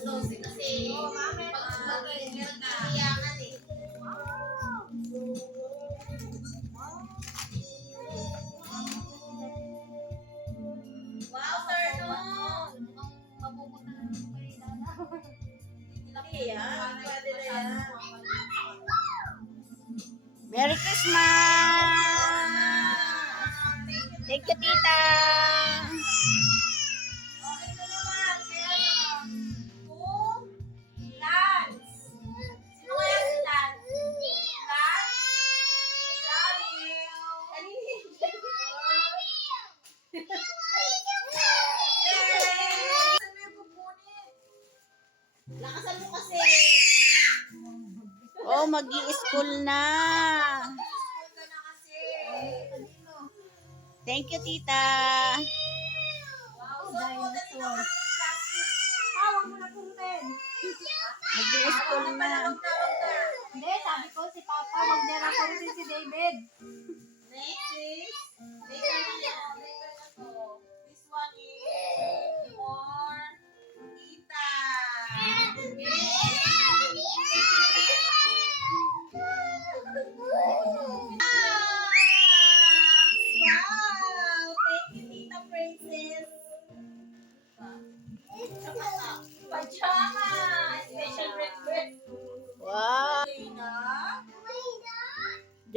12 kasi pag meron na iyakan eh. Wow, Tardon! Mapupunta na. Laki yan. Pwede. Merry Christmas! Thank you, tita! Lakasan mo kasi. Oh, mag school na. Thank you, tita. Mo na. Hindi, sabi ko si Papa, wag niya na kurusin si David. Next is,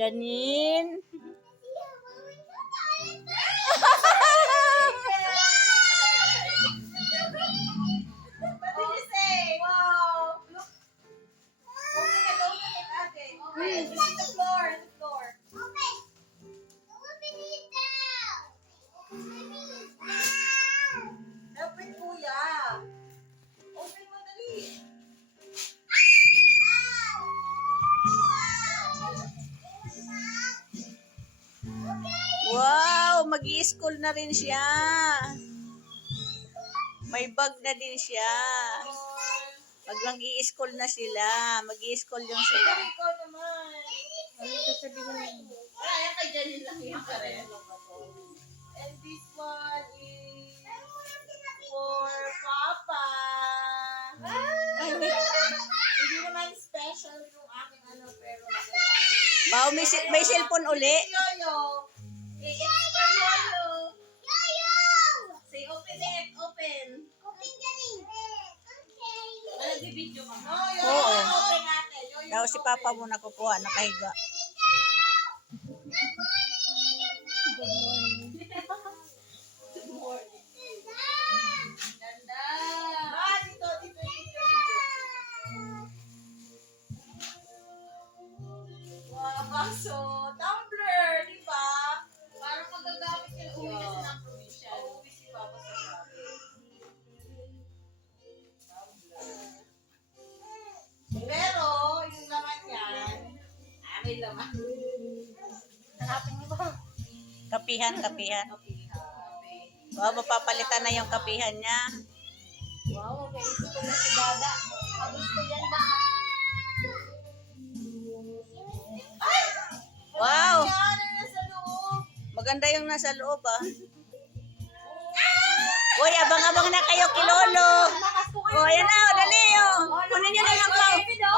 Janine. Wow, mag school na rin siya. May bag na din siya. Pag mag school na sila, mag school yung sila. Ikaw naman. Ano ka sabihin? Ay, kay Janine lang yun pa rin. And this one is for Papa. Hindi naman special yung aking ano, pero. Pao, may, may cellphone uli. Yoyo. Eh, it's for Yoyo. Say open it, open. Nag-video ka mo? Yoyo, Oo. Daw si. Papa muna kukuha, nakahiga. Good Hanapin mo ba? Kapihan, kapihan. Wow, mapapalitan na yung kapihan niya. Wow, okay. Ito ko na si Dada. Pagod ko yan ba? Wow! Maganda yung nasa loob ah. Uy, abang-abang na kayo kay Lolo. Lakas ko O, ayan na, o, dali oh. Kunin nyo na ng ampaw.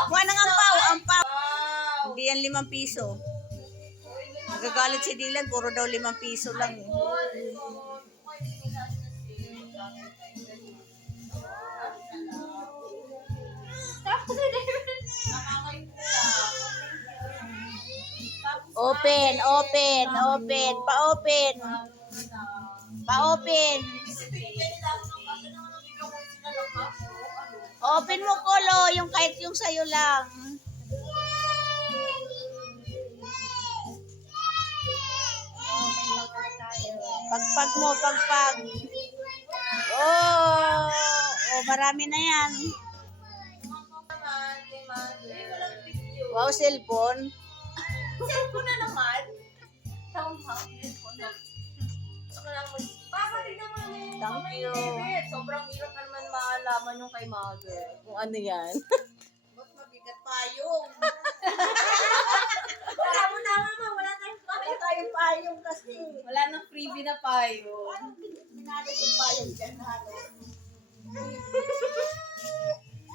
Kuha ng ampaw, ampaw. Wow! Hindi yan limang piso. Nagagalit si Dylan, puro daw limang piso lang. eh. Open, open, open, pa-open, pa-open. Open mo, Kolo, yung kahit yung sayo lang. Pagpag mo, pagpag. Oh, oh, marami na yan. Wow, cellphone. Cellphone na naman. Tignan mo naman yung Thank you. Sobrang hirap na naman maalaman yung kay Mother. Kung ano yan. Mas mabigat pa yung. binapayo. Parang binalit yung payo dyan halos.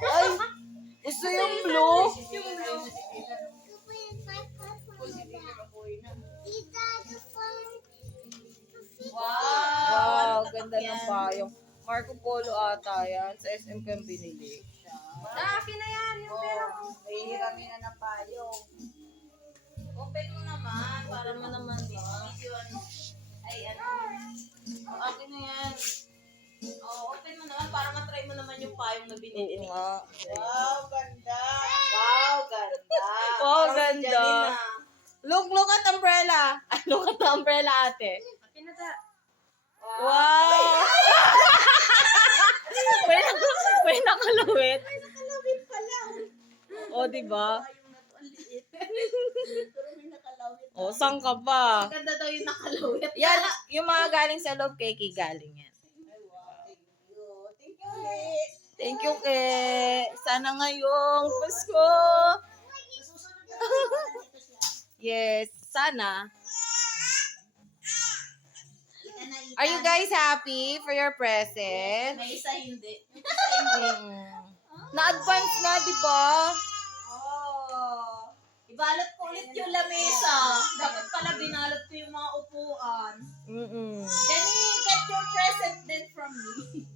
Ay, isa yung blue. Yung. Wow, ganda ng payong. Marco Polo ata yan. Sa SM ko yung binili. Sa akin na yan. Yung oh, pera ko. Nahihirami na ng payong. Open mo naman. Para mo naman. Video ano. Ay, ano. Oh, akin na yan. Oh, open mo naman para matry mo naman yung payong na binili Oo ni nga. Wow, ganda. Wow, ganda. Wow, ganda. Look, look at umbrella. Ay, look at the umbrella, ate. Akin na ta. Wow! may, may nakalawit. Ay, nakalawit pala. O, di ba? Payong na to, ang liit. O, saan ka pa? Ganda daw yung nakalawit. Yan, yung mga galing sa loob, kay galing yan. Thank you. Thank you, ulit. Thank you, ke. Sana ngayong Pasko. Yes, sana. Are you guys happy for your present? May isa hindi. Mm. Na-advance na, di ba? Oh. Ibalot ulit yung lamesa. Dapat pala binalot ko yung mga upuan. Mm-mm. Jenny, get your present then from me.